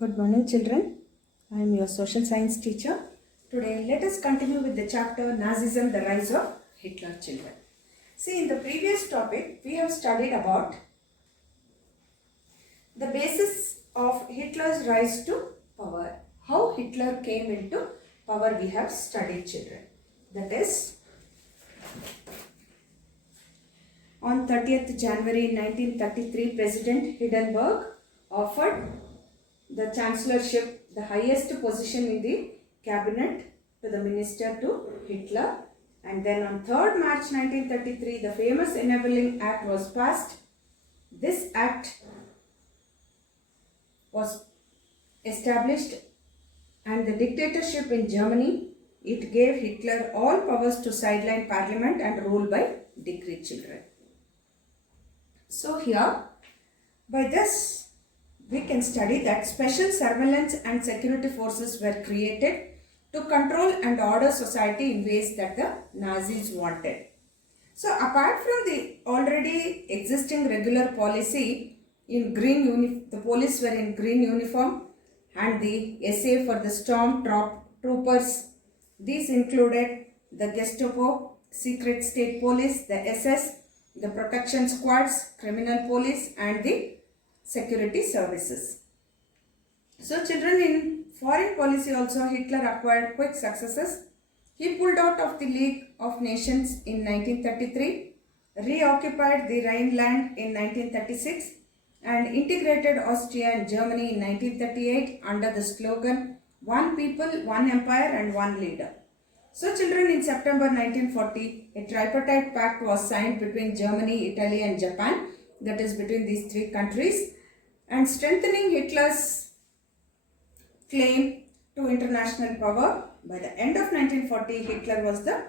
Good morning, children. I am your social science teacher. Today, let us continue with the chapter Nazism, the Rise of Hitler, children. See, in the previous topic, we have studied about the basis of Hitler's rise to power. How Hitler came into power we have studied, children. That is, on 30th January 1933, President Hindenburg offered the chancellorship, the highest position in the cabinet, to the minister to Hitler. And then on 3rd March 1933, the famous Enabling Act was passed. This act was established and the dictatorship in Germany, it gave Hitler all powers to sideline parliament and rule by decree, children. So here, by this, we can study that special surveillance and security forces were created to control and order society in ways that the Nazis wanted. So apart from the already existing regular policy in the police were in green uniform and the SA for the storm troopers, these included the Gestapo, Secret State Police, the SS, the protection squads, criminal police and the security services. So children, in foreign policy also Hitler acquired quick successes. He pulled out of the League of Nations in 1933, reoccupied the Rhineland in 1936 and integrated Austria and Germany in 1938 under the slogan "One People, One Empire and One Leader." So children, in September 1940, a tripartite pact was signed between Germany, Italy and Japan, that is between these three countries, and strengthening Hitler's claim to international power. By the end of 1940, Hitler was the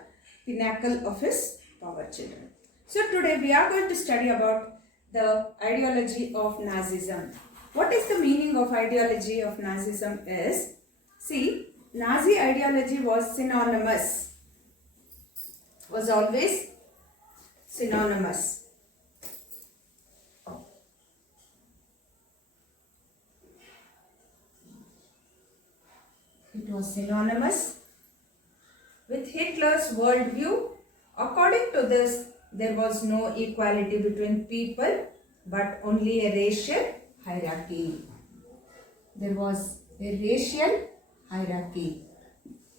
pinnacle of his power, children. So today we are going to study about the ideology of Nazism. What is the meaning of ideology of Nazism is, see, Nazi ideology was synonymous, was always synonymous. It was synonymous with Hitler's worldview. According to this, there was no equality between people, but only a racial hierarchy. There was a racial hierarchy.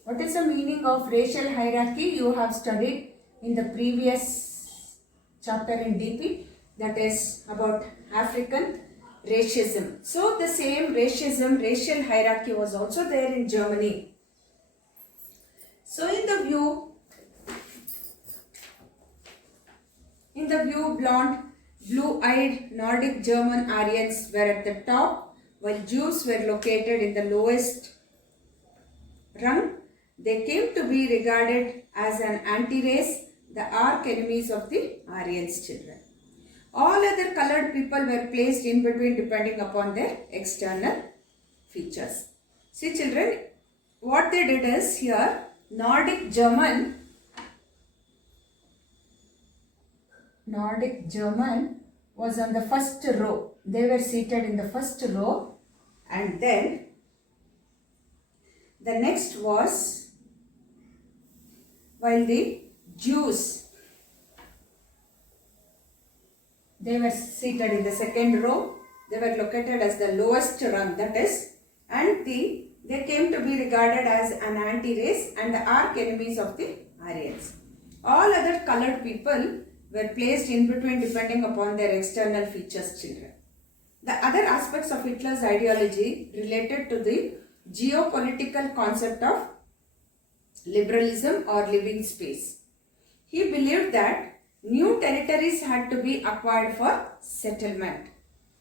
What is the meaning of racial hierarchy? You have studied in the previous chapter in DP, that is about African racism. So the same racial hierarchy was also there in Germany. So in the view, blonde, blue-eyed Nordic German Aryans were at the top, while Jews were located in the lowest rung. They came to be regarded as an anti-race, the arch enemies of the Aryans, children. All other colored people were placed in between depending upon their external features. See children, what they did is here, Nordic German was on the first row. They were seated in the first row, and then the next was, while the Jews, they were seated in the second row. They were located as the lowest rung, that is, and they came to be regarded as an anti-race and the arch enemies of the Aryans. All other colored people were placed in between depending upon their external features, children. The other aspects of Hitler's ideology related to the geopolitical concept of liberalism or living space. He believed that new territories had to be acquired for settlement.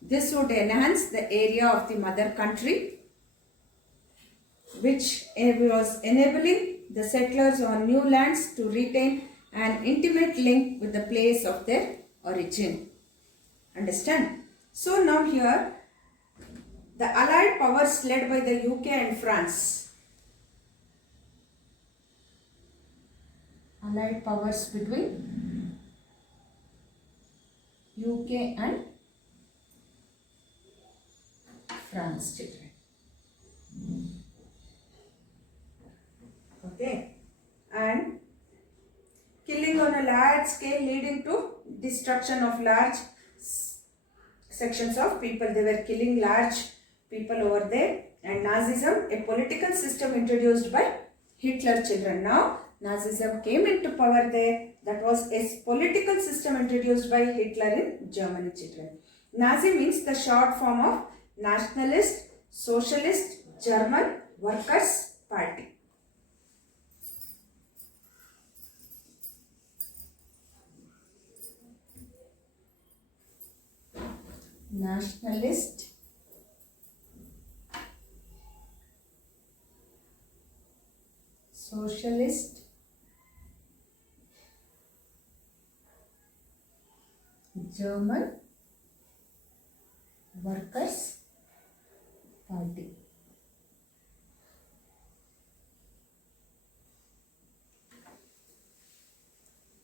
This would enhance the area of the mother country, which was enabling the settlers on new lands to retain an intimate link with the place of their origin. Understand? So now here, the Allied powers led by the UK and France. Allied powers between UK and France, children. large scale, leading to destruction of large sections of people. They were killing large people over there. And Nazism, a political system introduced by Hitler children. Now Nazism came into power there. That was a political system introduced by Hitler in Germany children. Nazi means the short form of Nationalist Socialist German Workers' Party. Nationalist Socialist German Workers' Party.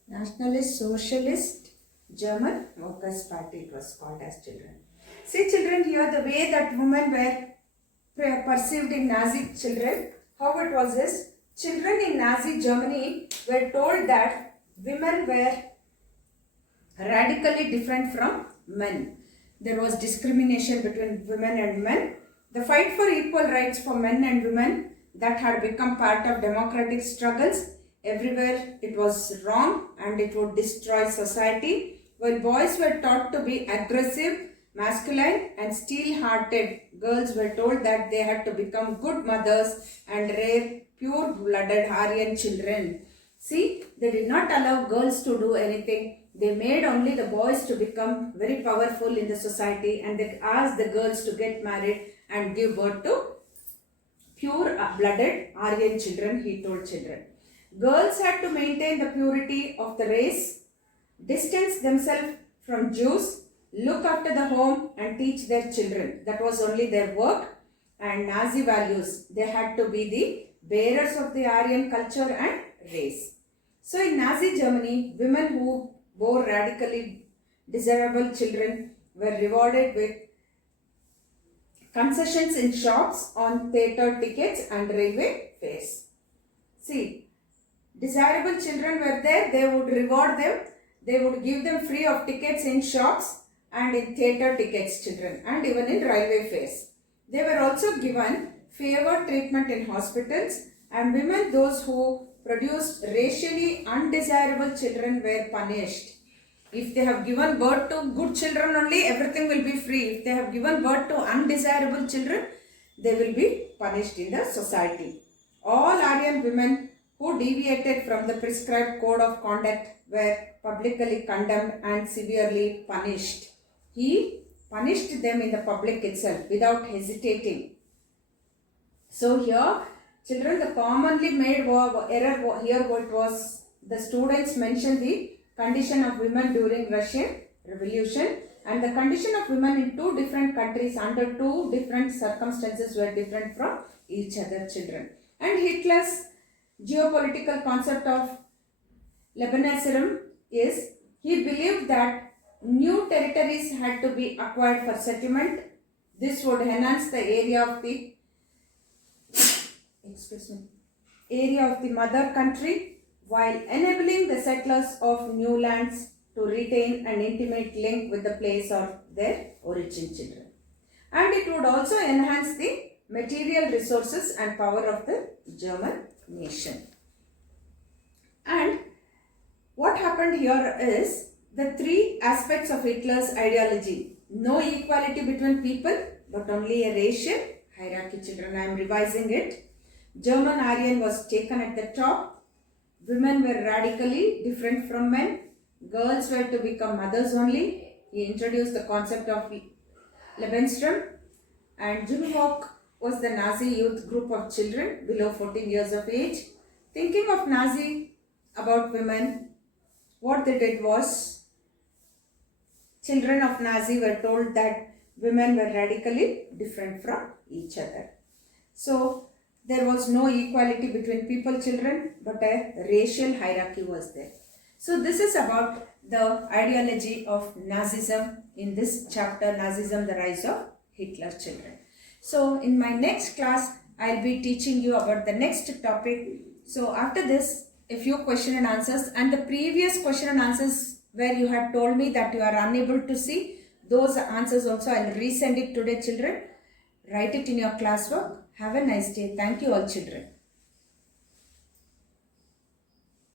Nationalist Socialist German Workers' Party it was called as children. See children, here the way that women were perceived in Nazi children, how it was is, children in Nazi Germany were told that women were radically different from men. There was discrimination between women and men. The fight for equal rights for men and women that had become part of democratic struggles. Everywhere it was wrong and it would destroy society. While boys were taught to be aggressive, masculine and steel-hearted, girls were told that they had to become good mothers and rear pure-blooded Aryan children. See, they did not allow girls to do anything. They made only the boys to become very powerful in the society, and they asked the girls to get married and give birth to pure-blooded Aryan children, he told children. Girls had to maintain the purity of the race, distance themselves from Jews, look after the home and teach their children. That was only their work. And Nazi values, they had to be the bearers of the Aryan culture and race. So in Nazi Germany, women who bore radically desirable children were rewarded with concessions in shops on theatre tickets and railway fares. See, desirable children were there, they would reward them, they would give them free of tickets in shops and in theatre tickets children, and even in railway fares. They were also given favored treatment in hospitals, and women, those who produced racially undesirable children, were punished. If they have given birth to good children only, everything will be free. If they have given birth to undesirable children, they will be punished in the society. All Aryan women who deviated from the prescribed code of conduct were publicly condemned and severely punished. He punished them in the public itself without hesitating. So here, children, the commonly made error here what was, the students mentioned the condition of women during Russian Revolution, and the condition of women in two different countries under two different circumstances were different from each other children. And Hitler's geopolitical concept of Lebanese is, he believed that new territories had to be acquired for settlement. This would enhance the area of the mother country, while enabling the settlers of new lands to retain an intimate link with the place of their origin children. And it would also enhance the material resources and power of the German nation. And what happened here is the three aspects of Hitler's ideology. No equality between people, but only a racial hierarchy children. I am revising it. German Aryan was taken at the top. Women were radically different from men. Girls were to become mothers only. He introduced the concept of Lebensraum. And Jim Hawk was the Nazi youth group of children below 14 years of age. Thinking of Nazi about women, what they did was, children of Nazi were told that women were radically different from each other. So there was no equality between people children, but a racial hierarchy was there. So this is about the ideology of Nazism in this chapter, Nazism, the rise of Hitler children. So in my next class, I'll be teaching you about the next topic. So after this, a few question and answers, and the previous question and answers where you had told me that you are unable to see, those answers also I will resend it today, children. Write it in your classwork. Have a nice day. Thank you all, children.